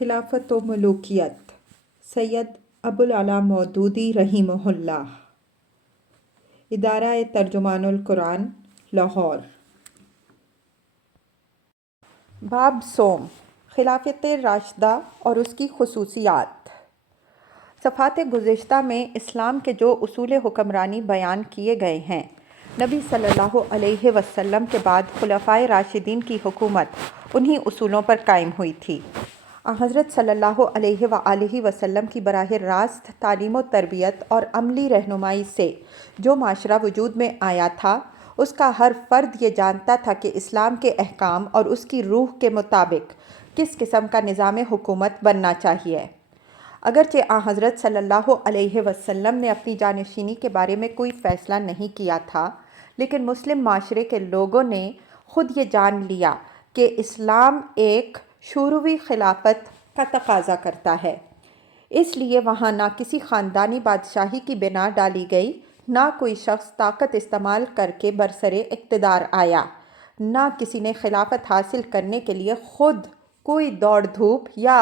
خلافت و ملوکیت سید ابوالعلا مودودی رحمہ اللہ، ادارہ ترجمان القرآن، لاہور۔ باب سوم، خلافت راشدہ اور اس کی خصوصیات۔ صفحات گزشتہ میں اسلام کے جو اصول حکمرانی بیان کیے گئے ہیں، نبی صلی اللہ علیہ وسلم کے بعد خلفائے راشدین کی حکومت انہی اصولوں پر قائم ہوئی تھی۔ حضرت صلی اللہ علیہ وآلہ وسلم کی براہ راست تعلیم و تربیت اور عملی رہنمائی سے جو معاشرہ وجود میں آیا تھا، اس کا ہر فرد یہ جانتا تھا کہ اسلام کے احکام اور اس کی روح کے مطابق کس قسم کا نظام حکومت بننا چاہیے۔ اگرچہ حضرت صلی اللہ علیہ وسلم نے اپنی جانشینی کے بارے میں کوئی فیصلہ نہیں کیا تھا، لیکن مسلم معاشرے کے لوگوں نے خود یہ جان لیا کہ اسلام ایک شوروی خلافت کا تقاضا کرتا ہے، اس لیے وہاں نہ کسی خاندانی بادشاہی کی بنا ڈالی گئی، نہ کوئی شخص طاقت استعمال کر کے برسر اقتدار آیا، نہ کسی نے خلافت حاصل کرنے کے لیے خود کوئی دوڑ دھوپ یا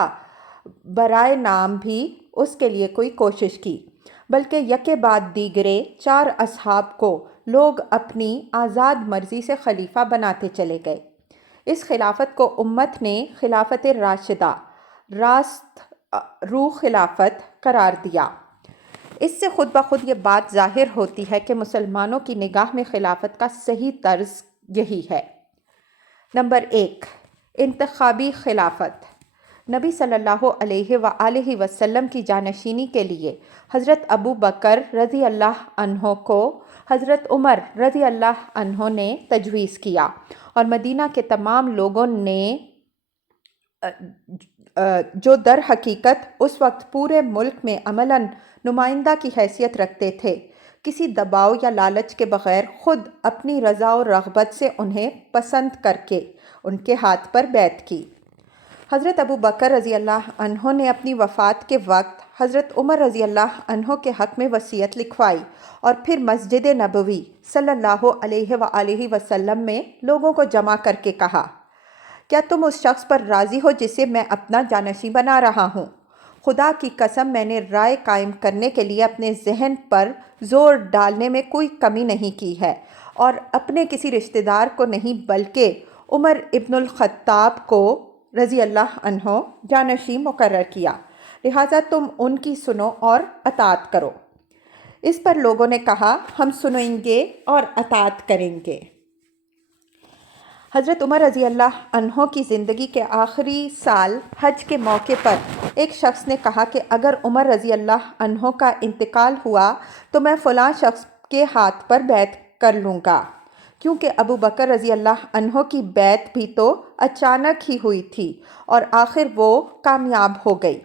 برائے نام بھی اس کے لیے کوئی کوشش کی، بلکہ یکے بعد دیگرے 4 اصحاب کو لوگ اپنی آزاد مرضی سے خلیفہ بناتے چلے گئے۔ اس خلافت کو امت نے خلافت راشدہ، راست روح خلافت قرار دیا۔ اس سے خود بخود یہ بات ظاہر ہوتی ہے کہ مسلمانوں کی نگاہ میں خلافت کا صحیح طرز یہی ہے۔ نمبر 1، انتخابی خلافت۔ نبی صلی اللہ علیہ وآلہ وسلم کی جانشینی کے لیے حضرت ابو بکر رضی اللہ عنہ کو حضرت عمر رضی اللہ عنہ نے تجویز کیا، اور مدینہ کے تمام لوگوں نے جو در حقیقت اس وقت پورے ملک میں عملاً نمائندہ کی حیثیت رکھتے تھے، کسی دباؤ یا لالچ کے بغیر خود اپنی رضا و رغبت سے انہیں پسند کر کے ان کے ہاتھ پر بیعت کی۔ حضرت ابو بکر رضی اللہ عنہ نے اپنی وفات کے وقت حضرت عمر رضی اللہ عنہ کے حق میں وصیت لکھوائی، اور پھر مسجد نبوی صلی اللہ علیہ وآلہ وسلم میں لوگوں کو جمع کر کے کہا، کیا تم اس شخص پر راضی ہو جسے میں اپنا جانشین بنا رہا ہوں؟ خدا کی قسم، میں نے رائے قائم کرنے کے لیے اپنے ذہن پر زور ڈالنے میں کوئی کمی نہیں کی ہے، اور اپنے کسی رشتہ دار کو نہیں بلکہ عمر ابن الخطاب کو رضی اللہ عنہ جانشین مقرر کیا، لہٰذا تم ان کی سنو اور اطاعت کرو۔ اس پر لوگوں نے کہا، ہم سنیں گے اور اطاعت کریں گے۔ حضرت عمر رضی اللہ عنہ کی زندگی کے آخری سال حج کے موقع پر ایک شخص نے کہا کہ اگر عمر رضی اللہ عنہ کا انتقال ہوا تو میں فلاں شخص کے ہاتھ پر بیعت کر لوں گا، کیونکہ ابو بکر رضی اللہ عنہ کی بیعت بھی تو اچانک ہی ہوئی تھی اور آخر وہ کامیاب ہو گئی۔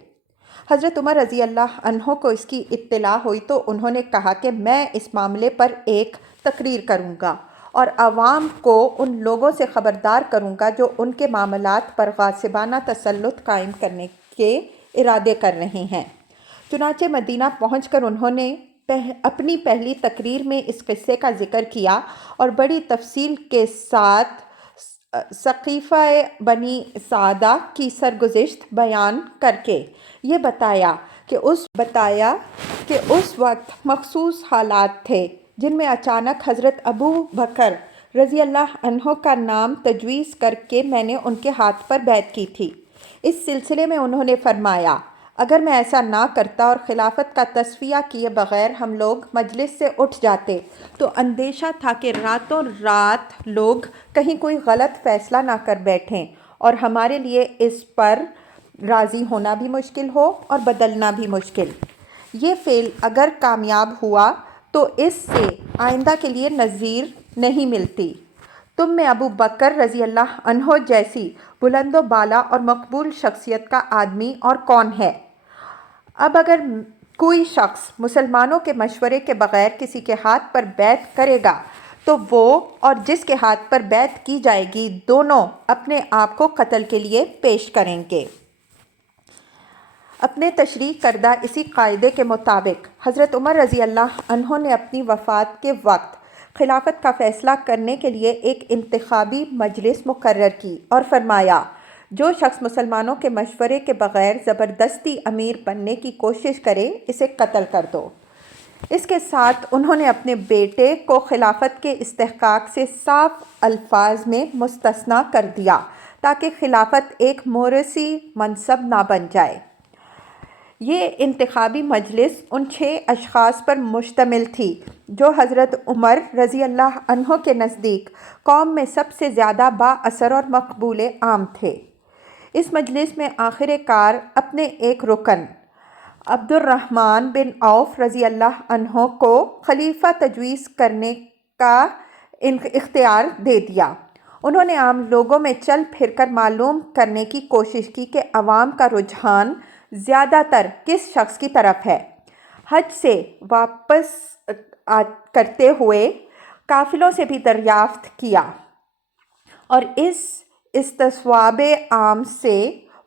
حضرت عمر رضی اللہ عنہ کو اس کی اطلاع ہوئی تو انہوں نے کہا کہ میں اس معاملے پر ایک تقریر کروں گا اور عوام کو ان لوگوں سے خبردار کروں گا جو ان کے معاملات پر غاصبانہ تسلط قائم کرنے کے ارادے کر رہے ہیں۔ چنانچہ مدینہ پہنچ کر انہوں نے اپنی پہلی تقریر میں اس قصے کا ذکر کیا اور بڑی تفصیل کے ساتھ سقیفہ بنی سعدہ کی سرگزشت بیان کر کے یہ بتایا کہ اس وقت مخصوص حالات تھے جن میں اچانک حضرت ابو بکر رضی اللہ عنہ کا نام تجویز کر کے میں نے ان کے ہاتھ پر بیعت کی تھی۔ اس سلسلے میں انہوں نے فرمایا، اگر میں ایسا نہ کرتا اور خلافت کا تصفیہ کیے بغیر ہم لوگ مجلس سے اٹھ جاتے تو اندیشہ تھا کہ راتوں رات لوگ کہیں کوئی غلط فیصلہ نہ کر بیٹھیں اور ہمارے لیے اس پر راضی ہونا بھی مشکل ہو اور بدلنا بھی مشکل۔ یہ فعل اگر کامیاب ہوا تو اس سے آئندہ کے لیے نظیر نہیں ملتی۔ تم میں ابو بکر رضی اللہ عنہ جیسی بلند و بالا اور مقبول شخصیت کا آدمی اور کون ہے؟ اب اگر کوئی شخص مسلمانوں کے مشورے کے بغیر کسی کے ہاتھ پر بیعت کرے گا تو وہ اور جس کے ہاتھ پر بیعت کی جائے گی دونوں اپنے آپ کو قتل کے لیے پیش کریں گے۔ اپنے تشریح کردہ اسی قاعدے کے مطابق حضرت عمر رضی اللہ عنہ نے اپنی وفات کے وقت خلافت کا فیصلہ کرنے کے لیے ایک انتخابی مجلس مقرر کی اور فرمایا، جو شخص مسلمانوں کے مشورے کے بغیر زبردستی امیر بننے کی کوشش کرے اسے قتل کر دو۔ اس کے ساتھ انہوں نے اپنے بیٹے کو خلافت کے استحقاق سے صاف الفاظ میں مستثنیٰ کر دیا تاکہ خلافت ایک موروثی منصب نہ بن جائے۔ یہ انتخابی مجلس ان 6 اشخاص پر مشتمل تھی جو حضرت عمر رضی اللہ عنہ کے نزدیک قوم میں سب سے زیادہ با اثر اور مقبول عام تھے۔ اس مجلس میں آخر کار اپنے ایک رکن عبد الرحمن بن عوف رضی اللہ عنہ کو خلیفہ تجویز کرنے کا اختیار دے دیا۔ انہوں نے عام لوگوں میں چل پھر کر معلوم کرنے کی کوشش کی کہ عوام کا رجحان زیادہ تر کس شخص کی طرف ہے۔ حج سے واپس کرتے ہوئے قافلوں سے بھی دریافت کیا اور اس استصواب عام سے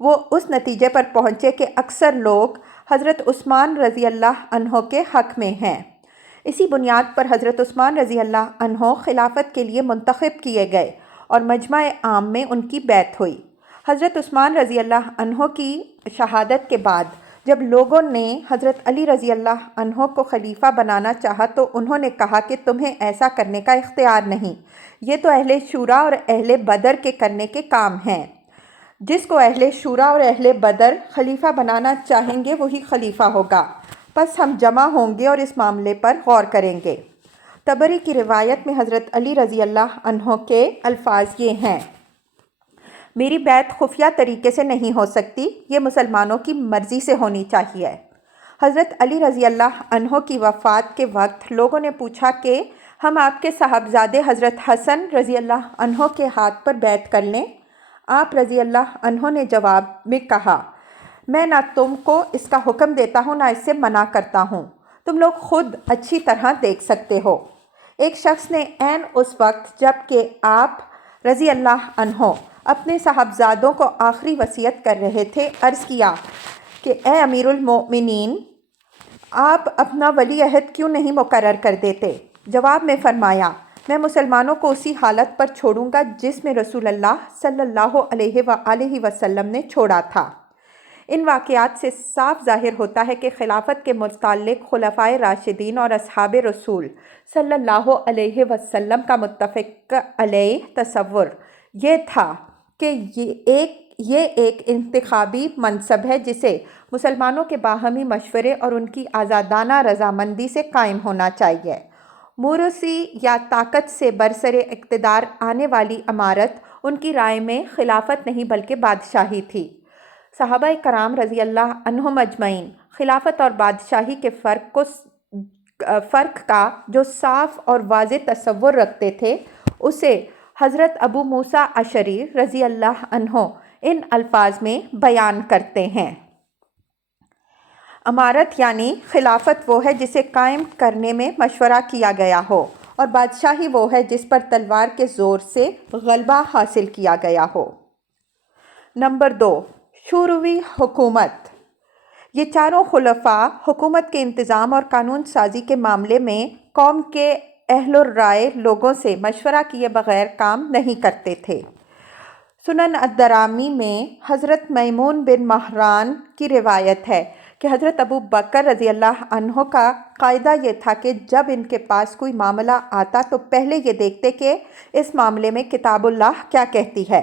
وہ اس نتیجے پر پہنچے کہ اکثر لوگ حضرت عثمان رضی اللہ عنہ کے حق میں ہیں۔ اسی بنیاد پر حضرت عثمان رضی اللہ عنہ خلافت کے لیے منتخب کیے گئے اور مجمع عام میں ان کی بیعت ہوئی۔ حضرت عثمان رضی اللہ عنہ کی شہادت کے بعد جب لوگوں نے حضرت علی رضی اللہ عنہ کو خلیفہ بنانا چاہا تو انہوں نے کہا کہ تمہیں ایسا کرنے کا اختیار نہیں، یہ تو اہل شورا اور اہل بدر کے کرنے کے کام ہیں۔ جس کو اہل شورا اور اہل بدر خلیفہ بنانا چاہیں گے وہی خلیفہ ہوگا، پس ہم جمع ہوں گے اور اس معاملے پر غور کریں گے۔ طبری کی روایت میں حضرت علی رضی اللہ عنہ کے الفاظ یہ ہیں: میری بیعت خفیہ طریقے سے نہیں ہو سکتی، یہ مسلمانوں کی مرضی سے ہونی چاہیے۔ حضرت علی رضی اللہ عنہ کی وفات کے وقت لوگوں نے پوچھا کہ ہم آپ کے صاحبزادے حضرت حسن رضی اللہ عنہ کے ہاتھ پر بیعت کر لیں؟ آپ رضی اللہ عنہ نے جواب میں کہا، میں نہ تم کو اس کا حکم دیتا ہوں نہ اس سے منع کرتا ہوں، تم لوگ خود اچھی طرح دیکھ سکتے ہو۔ ایک شخص نے عین اس وقت جب کہ آپ رضی اللہ عنہ اپنے صاحبزادوں کو آخری وصیت کر رہے تھے عرض کیا کہ اے امیر المؤمنین، آپ اپنا ولی عہد کیوں نہیں مقرر کر دیتے؟ جواب میں فرمایا، میں مسلمانوں کو اسی حالت پر چھوڑوں گا جس میں رسول اللہ صلی اللہ علیہ وآلہ وسلم نے چھوڑا تھا۔ ان واقعات سے صاف ظاہر ہوتا ہے کہ خلافت کے متعلق خلفائے راشدین اور اصحاب رسول صلی اللہ علیہ وسلم کا متفق علیہ تصور یہ تھا کہ یہ ایک انتخابی منصب ہے جسے مسلمانوں کے باہمی مشورے اور ان کی آزادانہ رضامندی سے قائم ہونا چاہیے۔ موروثی یا طاقت سے برسر اقتدار آنے والی امارت ان کی رائے میں خلافت نہیں بلکہ بادشاہی تھی۔ صحابہ کرام رضی اللہ عنہم اجمعین خلافت اور بادشاہی کے فرق کا جو صاف اور واضح تصور رکھتے تھے اسے حضرت ابو موسیٰ اشعری رضی اللہ عنہ ان الفاظ میں بیان کرتے ہیں: امارت یعنی خلافت وہ ہے جسے قائم کرنے میں مشورہ کیا گیا ہو، اور بادشاہی وہ ہے جس پر تلوار کے زور سے غلبہ حاصل کیا گیا ہو۔ نمبر 2، شوروی حکومت۔ یہ چاروں خلفاء حکومت کے انتظام اور قانون سازی کے معاملے میں قوم کے اہل الرائے لوگوں سے مشورہ کیے بغیر کام نہیں کرتے تھے۔ سنن الدارمی میں حضرت میمون بن مہران کی روایت ہے کہ حضرت ابو بکر رضی اللہ عنہ کا قاعدہ یہ تھا کہ جب ان کے پاس کوئی معاملہ آتا تو پہلے یہ دیکھتے کہ اس معاملے میں کتاب اللہ کیا کہتی ہے۔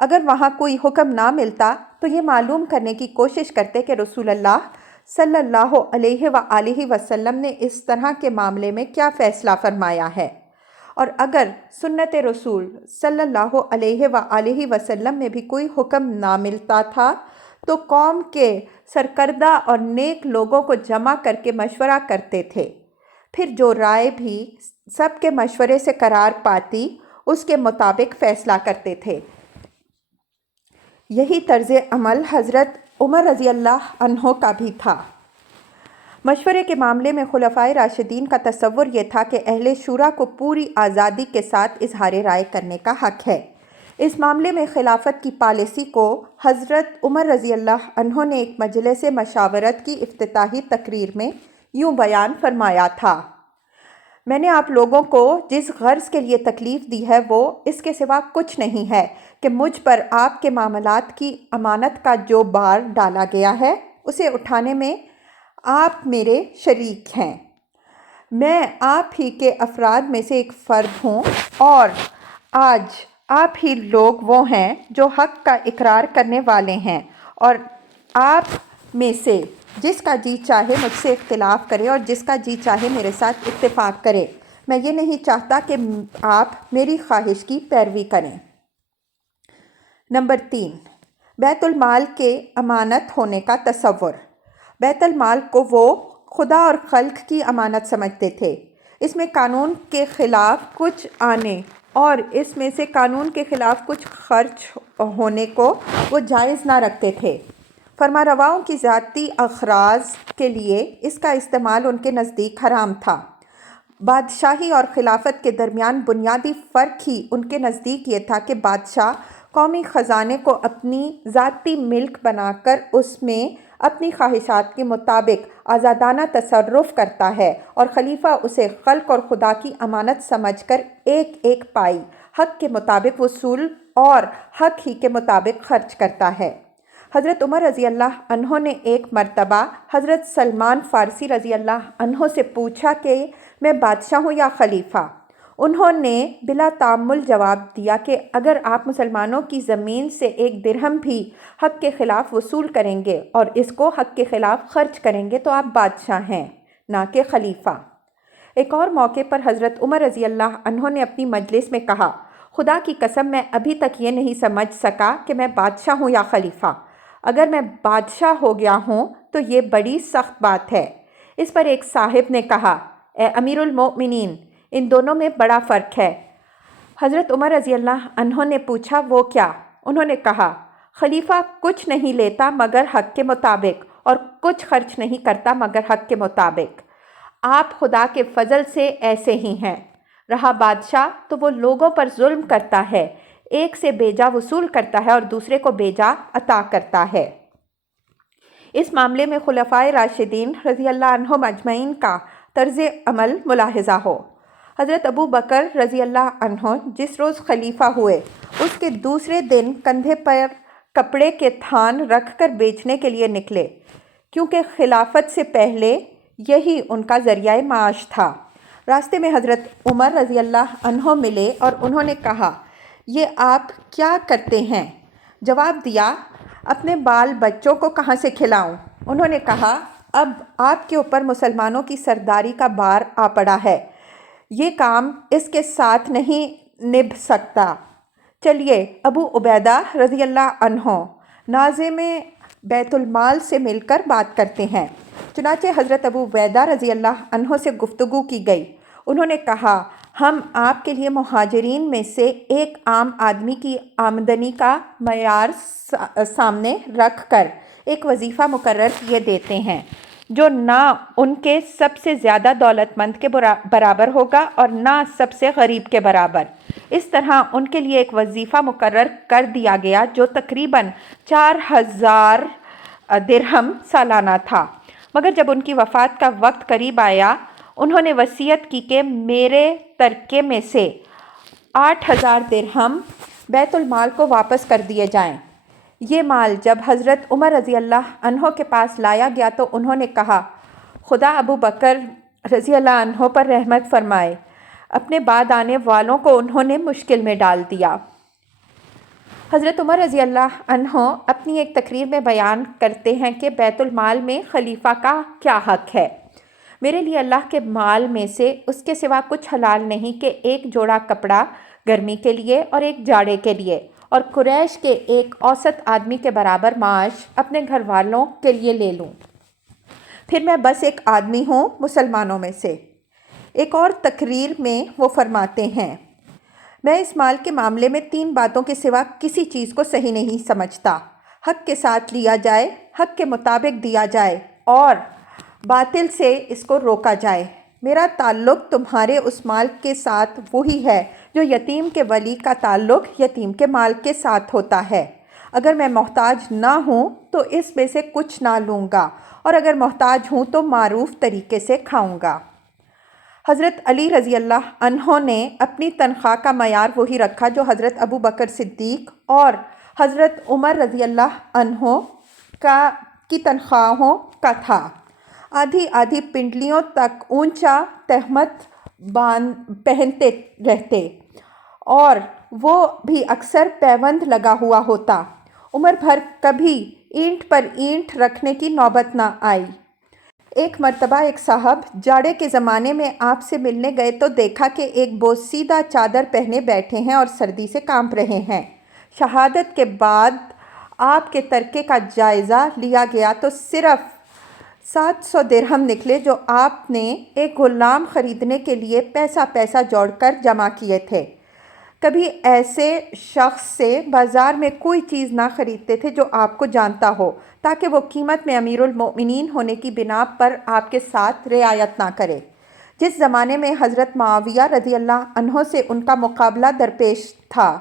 اگر وہاں کوئی حکم نہ ملتا تو یہ معلوم کرنے کی کوشش کرتے کہ رسول اللہ صلی اللہ علیہ وآلہ وسلم نے اس طرح کے معاملے میں کیا فیصلہ فرمایا ہے، اور اگر سنت رسول صلی اللہ علیہ وآلہ وسلم میں بھی کوئی حکم نہ ملتا تھا تو قوم کے سرکردہ اور نیک لوگوں کو جمع کر کے مشورہ کرتے تھے، پھر جو رائے بھی سب کے مشورے سے قرار پاتی اس کے مطابق فیصلہ کرتے تھے۔ یہی طرز عمل حضرت عمر رضی اللہ عنہ کا بھی تھا۔ مشورے کے معاملے میں خلفائے راشدین کا تصور یہ تھا کہ اہل شورا کو پوری آزادی کے ساتھ اظہار رائے کرنے کا حق ہے۔ اس معاملے میں خلافت کی پالیسی کو حضرت عمر رضی اللہ عنہ نے ایک مجلس مشاورت کی افتتاحی تقریر میں یوں بیان فرمایا تھا: میں نے آپ لوگوں کو جس غرض کے لیے تکلیف دی ہے وہ اس کے سوا کچھ نہیں ہے کہ مجھ پر آپ کے معاملات کی امانت کا جو بار ڈالا گیا ہے اسے اٹھانے میں آپ میرے شریک ہیں۔ میں آپ ہی کے افراد میں سے ایک فرد ہوں اور آج آپ ہی لوگ وہ ہیں جو حق کا اقرار کرنے والے ہیں، اور آپ میں سے جس کا جی چاہے مجھ سے اختلاف کرے اور جس کا جی چاہے میرے ساتھ اتفاق کرے۔ میں یہ نہیں چاہتا کہ آپ میری خواہش کی پیروی کریں۔ نمبر 3، بیت المال کے امانت ہونے کا تصور۔ بیت المال کو وہ خدا اور خلق کی امانت سمجھتے تھے۔ اس میں قانون کے خلاف کچھ آنے اور اس میں سے قانون کے خلاف کچھ خرچ ہونے کو وہ جائز نہ رکھتے تھے۔ فرما رواؤں کی ذاتی اغراض کے لیے اس کا استعمال ان کے نزدیک حرام تھا۔ بادشاہی اور خلافت کے درمیان بنیادی فرق ہی ان کے نزدیک یہ تھا کہ بادشاہ قومی خزانے کو اپنی ذاتی ملک بنا کر اس میں اپنی خواہشات کے مطابق آزادانہ تصرف کرتا ہے، اور خلیفہ اسے خلق اور خدا کی امانت سمجھ کر ایک ایک پائی حق کے مطابق وصول اور حق ہی کے مطابق خرچ کرتا ہے۔ حضرت عمر رضی اللہ عنہ نے ایک مرتبہ حضرت سلمان فارسی رضی اللہ عنہ سے پوچھا کہ میں بادشاہ ہوں یا خلیفہ؟ انہوں نے بلا تعمل جواب دیا کہ اگر آپ مسلمانوں کی زمین سے ایک درہم بھی حق کے خلاف وصول کریں گے اور اس کو حق کے خلاف خرچ کریں گے تو آپ بادشاہ ہیں، نہ کہ خلیفہ۔ ایک اور موقع پر حضرت عمر رضی اللہ عنہ نے اپنی مجلس میں کہا، خدا کی قسم میں ابھی تک یہ نہیں سمجھ سکا کہ میں بادشاہ ہوں یا خلیفہ۔ اگر میں بادشاہ ہو گیا ہوں تو یہ بڑی سخت بات ہے۔ اس پر ایک صاحب نے کہا، اے امیر المؤمنین، ان دونوں میں بڑا فرق ہے۔ حضرت عمر رضی اللہ عنہ نے پوچھا، وہ کیا؟ انہوں نے کہا، خلیفہ کچھ نہیں لیتا مگر حق کے مطابق اور کچھ خرچ نہیں کرتا مگر حق کے مطابق۔ آپ خدا کے فضل سے ایسے ہی ہیں۔ رہا بادشاہ تو وہ لوگوں پر ظلم کرتا ہے، ایک سے بیجا وصول کرتا ہے اور دوسرے کو بیجا عطا کرتا ہے۔ اس معاملے میں خلفائے راشدین رضی اللہ عنہم اجمعین کا طرز عمل ملاحظہ ہو۔ حضرت ابو بکر رضی اللہ عنہ جس روز خلیفہ ہوئے اس کے دوسرے دن کندھے پر کپڑے کے تھان رکھ کر بیچنے کے لیے نکلے، کیونکہ خلافت سے پہلے یہی ان کا ذریعہ معاش تھا۔ راستے میں حضرت عمر رضی اللہ عنہ ملے اور انہوں نے کہا، یہ آپ کیا کرتے ہیں؟ جواب دیا، اپنے بال بچوں کو کہاں سے کھلاؤں؟ انہوں نے کہا، اب آپ کے اوپر مسلمانوں کی سرداری کا بار آ پڑا ہے، یہ کام اس کے ساتھ نہیں نبھ سکتا۔ چلیے ابو عبیدہ رضی اللہ عنہ ناظم بیت المال سے مل کر بات کرتے ہیں۔ چنانچہ حضرت ابو عبیدہ رضی اللہ عنہ سے گفتگو کی گئی۔ انہوں نے کہا، ہم آپ کے لیے مہاجرین میں سے ایک عام آدمی کی آمدنی کا معیار سامنے رکھ کر ایک وظیفہ مقرر کیے دیتے ہیں جو نہ ان کے سب سے زیادہ دولت مند کے برابر ہوگا اور نہ سب سے غریب کے برابر۔ اس طرح ان کے لیے ایک وظیفہ مقرر کر دیا گیا جو تقریباً 4000 درہم سالانہ تھا، مگر جب ان کی وفات کا وقت قریب آیا انہوں نے وصیت کی کہ میرے ترکے میں سے 8000 درہم بیت المال کو واپس کر دیے جائیں۔ یہ مال جب حضرت عمر رضی اللہ عنہ کے پاس لایا گیا تو انہوں نے کہا، خدا ابو بکر رضی اللہ عنہ پر رحمت فرمائے، اپنے بعد آنے والوں کو انہوں نے مشکل میں ڈال دیا۔ حضرت عمر رضی اللہ عنہ اپنی ایک تقریر میں بیان کرتے ہیں کہ بیت المال میں خلیفہ کا کیا حق ہے۔ میرے لیے اللہ کے مال میں سے اس کے سوا کچھ حلال نہیں کہ ایک جوڑا کپڑا گرمی کے لیے اور ایک جاڑے کے لیے اور قریش کے ایک اوسط آدمی کے برابر معاش اپنے گھر والوں کے لیے لے لوں۔ پھر میں بس ایک آدمی ہوں مسلمانوں میں سے۔ ایک اور تقریر میں وہ فرماتے ہیں، میں اس مال کے معاملے میں 3 باتوں کے سوا کسی چیز کو صحیح نہیں سمجھتا۔ حق کے ساتھ لیا جائے، حق کے مطابق دیا جائے اور باطل سے اس کو روکا جائے۔ میرا تعلق تمہارے اس مال کے ساتھ وہی ہے جو یتیم کے ولی کا تعلق یتیم کے مال کے ساتھ ہوتا ہے۔ اگر میں محتاج نہ ہوں تو اس میں سے کچھ نہ لوں گا، اور اگر محتاج ہوں تو معروف طریقے سے کھاؤں گا۔ حضرت علی رضی اللہ عنہ نے اپنی تنخواہ کا معیار وہی رکھا جو حضرت ابو بکر صدیق اور حضرت عمر رضی اللہ عنہ کی تنخواہوں کا تھا۔ آدھی آدھی پنڈلیوں تک اونچا تہمت پہنتے رہتے اور وہ بھی اکثر پیوند لگا ہوا ہوتا۔ عمر بھر کبھی اینٹ پر اینٹ رکھنے کی نوبت نہ آئی۔ ایک مرتبہ ایک صاحب جاڑے کے زمانے میں آپ سے ملنے گئے تو دیکھا کہ ایک بوسیدہ چادر پہنے بیٹھے ہیں اور سردی سے کانپ رہے ہیں۔ شہادت کے بعد آپ کے ترکے کا جائزہ لیا گیا تو صرف 700 درہم نکلے جو آپ نے ایک غلام خریدنے کے لیے پیسہ جوڑ کر جمع کیے تھے۔ کبھی ایسے شخص سے بازار میں کوئی چیز نہ خریدتے تھے جو آپ کو جانتا ہو تاکہ وہ قیمت میں امیر المؤمنین ہونے کی بنا پر آپ کے ساتھ رعایت نہ کرے۔ جس زمانے میں حضرت معاویہ رضی اللہ عنہ سے ان کا مقابلہ درپیش تھا،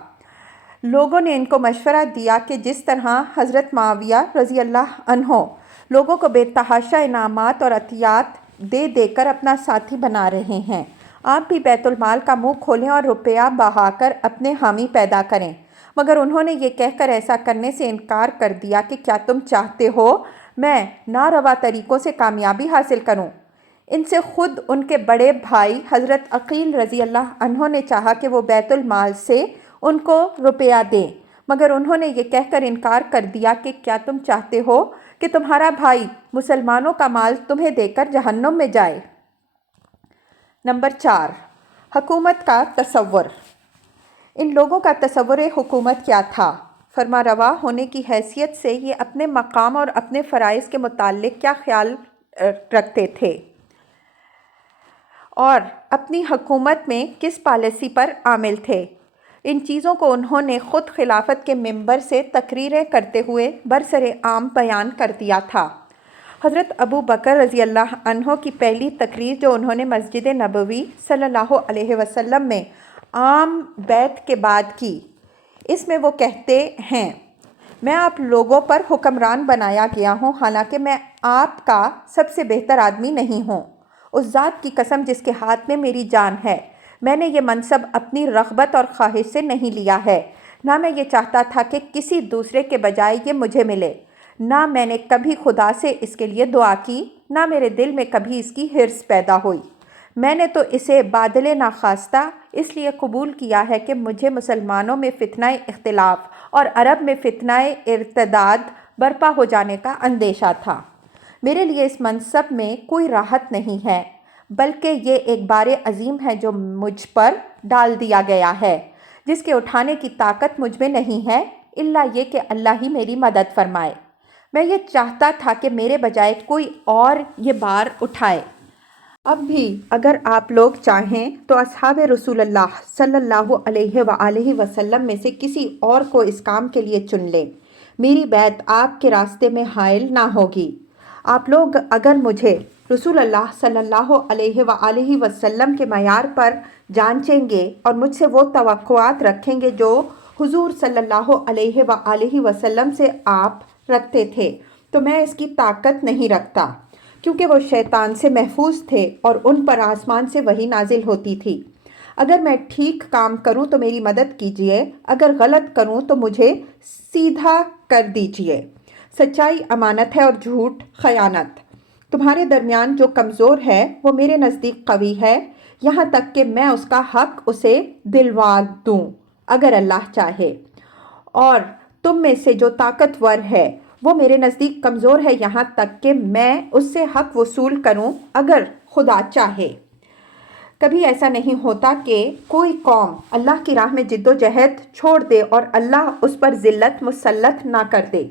لوگوں نے ان کو مشورہ دیا کہ جس طرح حضرت معاویہ رضی اللہ عنہ لوگوں کو بے تحاشا انعامات اور عطیات دے دے کر اپنا ساتھی بنا رہے ہیں، آپ بھی بیت المال کا منہ کھولیں اور روپیہ بہا کر اپنے حامی پیدا کریں۔ مگر انہوں نے یہ کہہ کر ایسا کرنے سے انکار کر دیا کہ کیا تم چاہتے ہو میں ناروا طریقوں سے کامیابی حاصل کروں؟ ان سے خود ان کے بڑے بھائی حضرت عقیل رضی اللہ عنہ نے چاہا کہ وہ بیت المال سے ان کو روپیہ دیں، مگر انہوں نے یہ کہہ کر انکار کر دیا کہ کیا تم چاہتے ہو کہ تمہارا بھائی مسلمانوں کا مال تمہیں دے کر جہنم میں جائے؟ نمبر 4، حکومت کا تصور۔ ان لوگوں کا تصور حکومت کیا تھا؟ فرما روا ہونے کی حیثیت سے یہ اپنے مقام اور اپنے فرائض کے متعلق کیا خیال رکھتے تھے اور اپنی حکومت میں کس پالیسی پر عامل تھے، ان چیزوں کو انہوں نے خود خلافت کے منبر سے تقریریں کرتے ہوئے برسر عام بیان کر دیا تھا۔ حضرت ابو بکر رضی اللہ عنہ کی پہلی تقریر جو انہوں نے مسجد نبوی صلی اللہ علیہ وسلم میں عام بیعت کے بعد کی، اس میں وہ کہتے ہیں، میں آپ لوگوں پر حکمران بنایا گیا ہوں، حالانکہ میں آپ کا سب سے بہتر آدمی نہیں ہوں۔ اس ذات کی قسم جس کے ہاتھ میں میری جان ہے، میں نے یہ منصب اپنی رغبت اور خواہش سے نہیں لیا ہے، نہ میں یہ چاہتا تھا کہ کسی دوسرے کے بجائے یہ مجھے ملے، نہ میں نے کبھی خدا سے اس کے لیے دعا کی، نہ میرے دل میں کبھی اس کی حرص پیدا ہوئی۔ میں نے تو اسے بادل ناخواستہ اس لیے قبول کیا ہے کہ مجھے مسلمانوں میں فتنہ اختلاف اور عرب میں فتنہ ارتداد برپا ہو جانے کا اندیشہ تھا۔ میرے لیے اس منصب میں کوئی راحت نہیں ہے، بلکہ یہ ایک بار عظیم ہے جو مجھ پر ڈال دیا گیا ہے، جس کے اٹھانے کی طاقت مجھ میں نہیں ہے الا یہ کہ اللہ ہی میری مدد فرمائے۔ میں یہ چاہتا تھا کہ میرے بجائے کوئی اور یہ بار اٹھائے۔ اب بھی اگر آپ لوگ چاہیں تو اصحاب رسول اللہ صلی اللہ علیہ وآلہ وسلم میں سے کسی اور کو اس کام کے لیے چن لیں، میری بیعت آپ کے راستے میں حائل نہ ہوگی۔ آپ لوگ اگر مجھے رسول اللہ صلی اللہ علیہ وآلہ وسلم کے معیار پر جانچیں گے اور مجھ سے وہ توقعات رکھیں گے جو حضور صلی اللہ علیہ وآلہ وسلم سے آپ رکھتے تھے، تو میں اس کی طاقت نہیں رکھتا، کیونکہ وہ شیطان سے محفوظ تھے اور ان پر آسمان سے وحی نازل ہوتی تھی۔ اگر میں ٹھیک کام کروں تو میری مدد کیجیے، اگر غلط کروں تو مجھے سیدھا کر دیجیے۔ سچائی امانت ہے اور جھوٹ خیانت۔ تمہارے درمیان جو کمزور ہے وہ میرے نزدیک قوی ہے، یہاں تک کہ میں اس کا حق اسے دلوا دوں اگر اللہ چاہے، اور تم میں سے جو طاقتور ہے وہ میرے نزدیک کمزور ہے، یہاں تک کہ میں اس سے حق وصول کروں اگر خدا چاہے۔ کبھی ایسا نہیں ہوتا کہ کوئی قوم اللہ کی راہ میں جد و جہد چھوڑ دے اور اللہ اس پر ذلت مسلط نہ کر دے،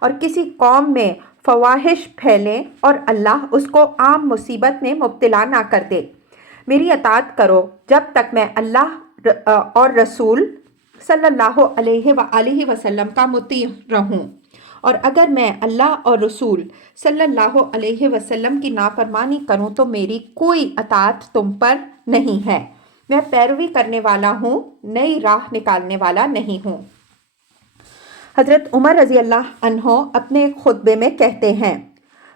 اور کسی قوم میں فواحش پھیلیں اور اللہ اس کو عام مصیبت میں مبتلا نہ کر دے۔ میری اطاعت کرو جب تک میں اللہ اور رسول صلی اللہ علیہ وآلہ وسلم کا مطیع رہوں، اور اگر میں اللہ اور رسول صلی اللہ علیہ وسلم کی نافرمانی کروں تو میری کوئی اطاعت تم پر نہیں ہے۔ میں پیروی کرنے والا ہوں، نئی راہ نکالنے والا نہیں ہوں۔ حضرت عمر رضی اللہ عنہ اپنے خطبے میں کہتے ہیں،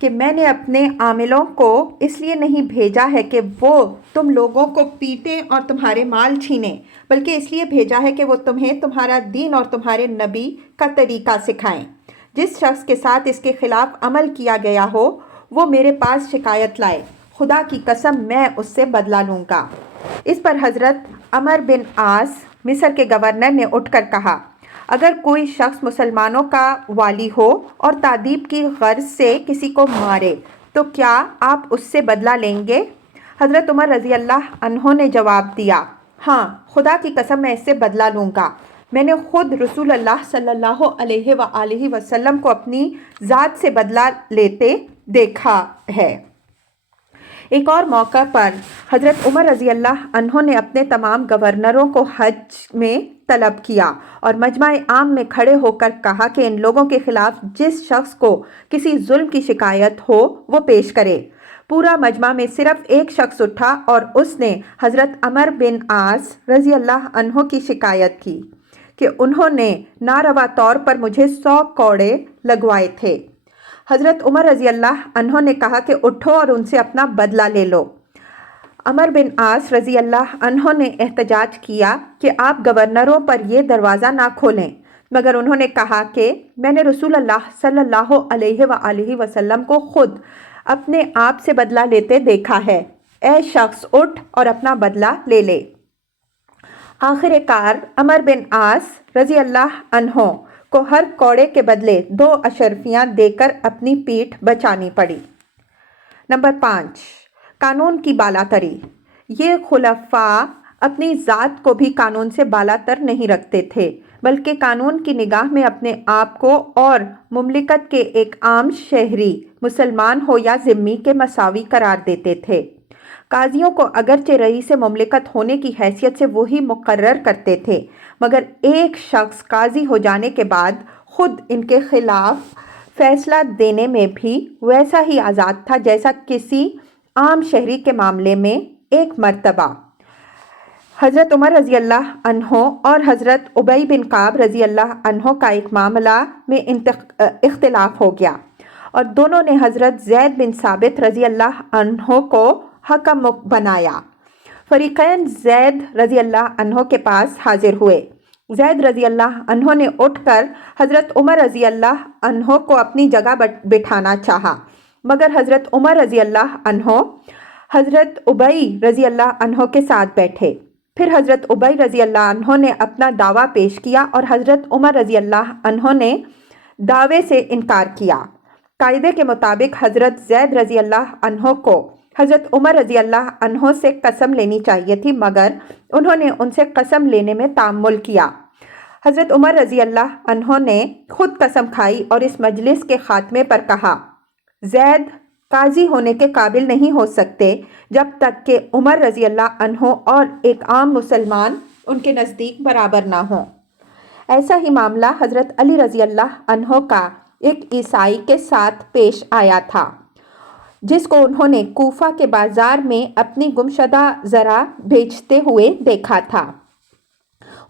کہ میں نے اپنے عاملوں کو اس لیے نہیں بھیجا ہے کہ وہ تم لوگوں کو پیٹیں اور تمہارے مال چھینیں، بلکہ اس لیے بھیجا ہے کہ وہ تمہیں تمہارا دین اور تمہارے نبی کا طریقہ سکھائیں۔ جس شخص کے ساتھ اس کے خلاف عمل کیا گیا ہو وہ میرے پاس شکایت لائے، خدا کی قسم میں اس سے بدلہ لوں گا۔ اس پر حضرت عمر بن عاص مصر کے گورنر نے اٹھ کر کہا، اگر کوئی شخص مسلمانوں کا والی ہو اور تادیب کی غرض سے کسی کو مارے تو کیا آپ اس سے بدلہ لیں گے؟ حضرت عمر رضی اللہ عنہ نے جواب دیا، ہاں، خدا کی قسم میں اس سے بدلہ لوں گا۔ میں نے خود رسول اللہ صلی اللہ علیہ وآلہ وسلم کو اپنی ذات سے بدلہ لیتے دیکھا ہے۔ ایک اور موقع پر حضرت عمر رضی اللہ عنہ نے اپنے تمام گورنروں کو حج میں طلب کیا اور مجمع عام میں کھڑے ہو کر کہا کہ ان لوگوں کے خلاف جس شخص کو کسی ظلم کی شکایت ہو وہ پیش کرے۔ پورا مجمع میں صرف ایک شخص اٹھا اور اس نے حضرت عمر بن عاص رضی اللہ عنہ کی شکایت کی کہ انہوں نے ناروا طور پر مجھے 100 کوڑے لگوائے تھے۔ حضرت عمر رضی اللہ عنہ نے کہا کہ اٹھو اور ان سے اپنا بدلہ لے لو۔ عمر بن عاص رضی اللہ عنہ نے احتجاج کیا کہ آپ گورنروں پر یہ دروازہ نہ کھولیں، مگر انہوں نے کہا کہ میں نے رسول اللہ صلی اللہ علیہ وآلہ وسلم کو خود اپنے آپ سے بدلہ لیتے دیکھا ہے۔ اے شخص اٹھ اور اپنا بدلہ لے لے۔ آخر کار عمر بن عاص رضی اللہ عنہ کو ہر کوڑے کے بدلے 2 اشرفیاں دے کر اپنی پیٹھ بچانی پڑی۔ نمبر 5، قانون کی بالاتری۔ یہ خلفاء اپنی ذات کو بھی قانون سے بالاتر نہیں رکھتے تھے، بلکہ قانون کی نگاہ میں اپنے آپ کو اور مملکت کے ایک عام شہری، مسلمان ہو یا ذمی، کے مساوی قرار دیتے تھے۔ قاضیوں کو اگرچہ رئیس مملکت ہونے کی حیثیت سے وہی مقرر کرتے تھے، مگر ایک شخص قاضی ہو جانے کے بعد خود ان کے خلاف فیصلہ دینے میں بھی ویسا ہی آزاد تھا جیسا کسی عام شہری کے معاملے میں۔ ایک مرتبہ حضرت عمر رضی اللہ عنہ اور حضرت ابی بن کعب رضی اللہ عنہ کا ایک معاملہ میں اختلاف ہو گیا اور دونوں نے حضرت زید بن ثابت رضی اللہ عنہ کو حکم بنایا۔ فریقین زید رضی اللہ عنہ کے پاس حاضر ہوئے۔ زید رضی اللہ عنہ نے اٹھ کر حضرت عمر رضی اللہ عنہ کو اپنی جگہ بٹھانا چاہا، مگر حضرت عمر رضی اللہ عنہ حضرت ابی رضی اللہ عنہ کے ساتھ بیٹھے۔ پھر حضرت ابی رضی اللہ عنہ نے اپنا دعویٰ پیش کیا اور حضرت عمر رضی اللہ عنہ نے دعوے سے انکار کیا۔ قاعدے کے مطابق حضرت زید رضی اللہ عنہ کو حضرت عمر رضی اللہ عنہ سے قسم لینی چاہیے تھی، مگر انہوں نے ان سے قسم لینے میں تعامل کیا۔ حضرت عمر رضی اللہ عنہ نے خود قسم کھائی اور اس مجلس کے خاتمے پر کہا، زید قاضی ہونے کے قابل نہیں ہو سکتے جب تک کہ عمر رضی اللہ عنہ اور ایک عام مسلمان ان کے نزدیک برابر نہ ہوں۔ ایسا ہی معاملہ حضرت علی رضی اللہ عنہ کا ایک عیسائی کے ساتھ پیش آیا تھا، جس کو انہوں نے کوفہ کے بازار میں اپنی گمشدہ زرع بیچتے ہوئے دیکھا تھا۔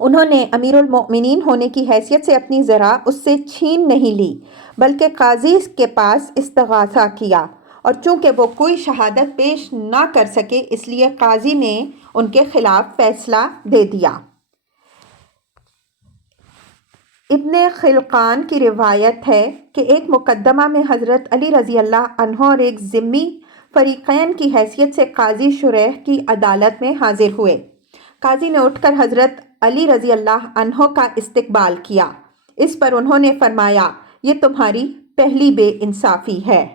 انہوں نے امیر المؤمنین ہونے کی حیثیت سے اپنی زرع اس سے چھین نہیں لی، بلکہ قاضی کے پاس استغاثہ کیا، اور چونکہ وہ کوئی شہادت پیش نہ کر سکے اس لیے قاضی نے ان کے خلاف فیصلہ دے دیا۔ ابن خلقان کی روایت ہے کہ ایک مقدمہ میں حضرت علی رضی اللہ عنہ اور ایک ذمی فریقین کی حیثیت سے قاضی شریح کی عدالت میں حاضر ہوئے۔ قاضی نے اٹھ کر حضرت علی رضی اللہ عنہ کا استقبال کیا۔ اس پر انہوں نے فرمایا، یہ تمہاری پہلی بے انصافی ہے۔